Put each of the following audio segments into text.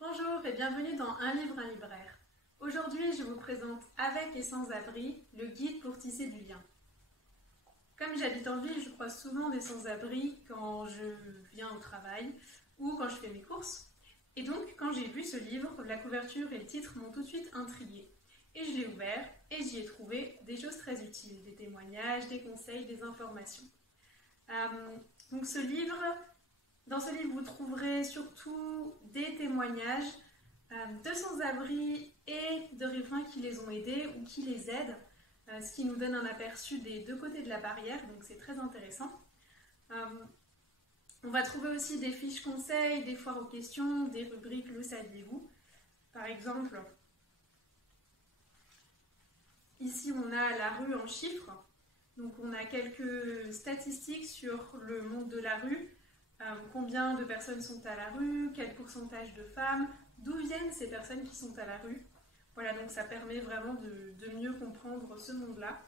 Bonjour et bienvenue dans Un livre, un libraire. Aujourd'hui, je vous présente Avec et sans abri, le guide pour tisser du lien. Comme j'habite en ville, je croise souvent des sans-abri quand je viens au travail ou quand je fais mes courses. Et donc, quand j'ai vu ce livre, la couverture et le titre m'ont tout de suite intriguée. Et je l'ai ouvert et j'y ai trouvé des choses très utiles, des témoignages, des conseils, des informations. Donc dans ce livre, vous trouverez surtout des témoignages de sans-abri et de riverains qui les ont aidés ou qui les aident, ce qui nous donne un aperçu des deux côtés de la barrière, donc c'est très intéressant. On va trouver aussi des fiches conseils, des foires aux questions, des rubriques Le saviez-vous. Par exemple, ici on a la rue en chiffres, donc on a quelques statistiques sur le monde de la rue. Combien de personnes sont à la rue, quel pourcentage de femmes, d'où viennent ces personnes qui sont à la rue. Voilà, donc ça permet vraiment de mieux comprendre ce monde-là.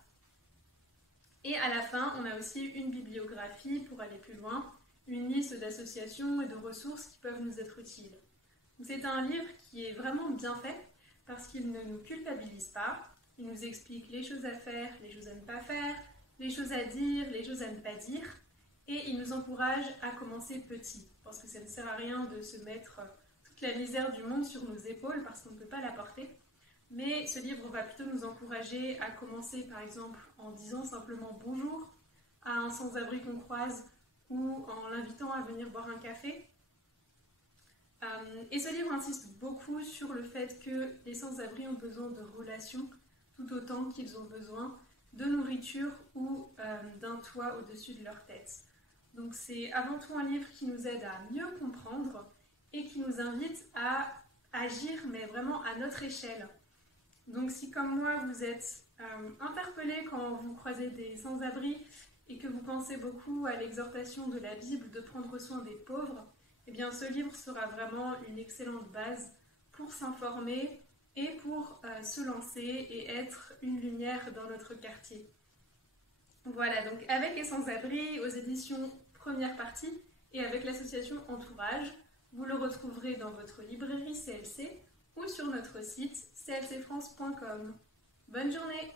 Et à la fin, on a aussi une bibliographie pour aller plus loin, une liste d'associations et de ressources qui peuvent nous être utiles. C'est un livre qui est vraiment bien fait parce qu'il ne nous culpabilise pas, il nous explique les choses à faire, les choses à ne pas faire, les choses à dire, les choses à ne pas dire. Et il nous encourage à commencer petit, parce que ça ne sert à rien de se mettre toute la misère du monde sur nos épaules, parce qu'on ne peut pas la porter. Mais ce livre va plutôt nous encourager à commencer, par exemple, en disant simplement bonjour à un sans-abri qu'on croise, ou en l'invitant à venir boire un café. Et ce livre insiste beaucoup sur le fait que les sans-abri ont besoin de relations, tout autant qu'ils ont besoin de nourriture ou d'un toit au-dessus de leur tête. Donc c'est avant tout un livre qui nous aide à mieux comprendre et qui nous invite à agir, mais vraiment à notre échelle. Donc si comme moi vous êtes interpellé quand vous croisez des sans-abri et que vous pensez beaucoup à l'exhortation de la Bible de prendre soin des pauvres, eh bien ce livre sera vraiment une excellente base pour s'informer et pour se lancer et être une lumière dans notre quartier. Voilà, donc Avec et sans-abri aux éditions Première Partie et avec l'association Entourage, vous le retrouverez dans votre librairie CLC ou sur notre site clcfrance.com. Bonne journée!